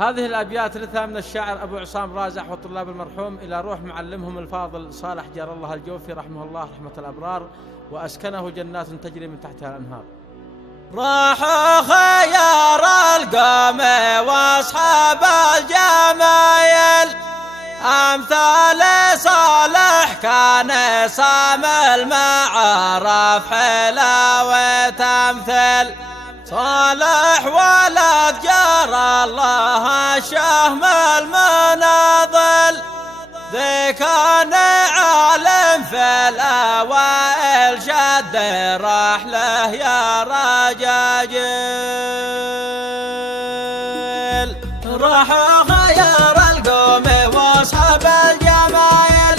هذه الأبيات رثها من الشاعر أبو عصام رازح وطلاب المرحوم إلى روح معلمهم الفاضل صالح جار الله الجوفي رحمه الله رحمة الأبرار، وأسكنه جنات تجري من تحتها الأنهار. راحوا خيار القوم واصحاب الجمايل، أمثال صالح كان صام المعارف حلاوة تمثل. صالح ولد جار الله الشهم المناضل، ذي كان عالم في الأوائل شد رحله يا رجاجيل. راحوا خير القوم واصحاب الجمايل،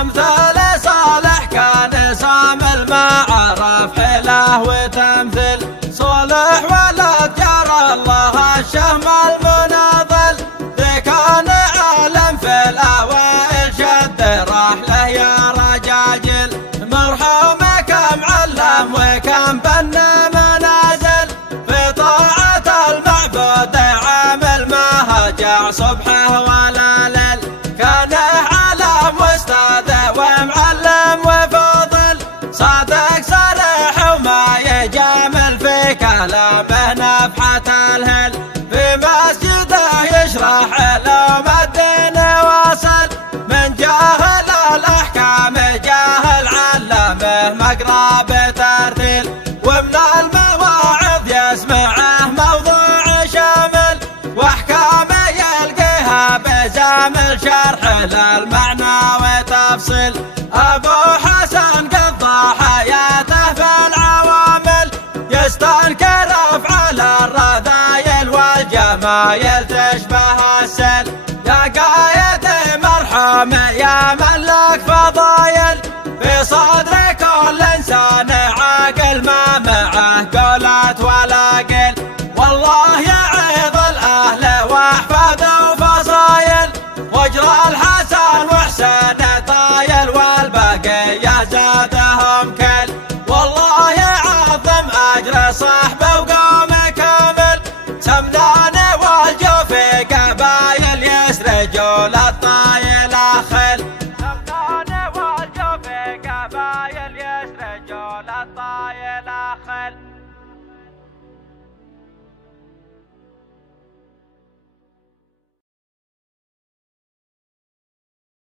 أمثال صالح كان صام المعارف حله وتمثل. صالح ولد جار الله الشهم المناضل، ذي كان عالم في الأوائل شد رحله يا رجاجيل. مرحومه كم علم وكم بنى منازل، في طاعة المعبود عامل ما هجع صبحه ولا ليل. كان علم واستاذ ومعلم وفاضل، صادق صريح وما يجامل في كلامه نفحة الهل. في مسجده يشرح علوم الدين واصل، من جاهل الأحكام جاهل علمه مقرأ بترتيل. ومن المواعظ يسمعه موضوع شامل، واحكامه يلقيها بزامل شرح للمعنى وتفصيل. أبو حسن قضى حياته في العوامل، يستنكر أفعال الرذايل والجمايل تشبه السيل. يا قايد مرحوم يا ملك فضايل، في صدر كل إنسان عاقل ما معه قولات ولا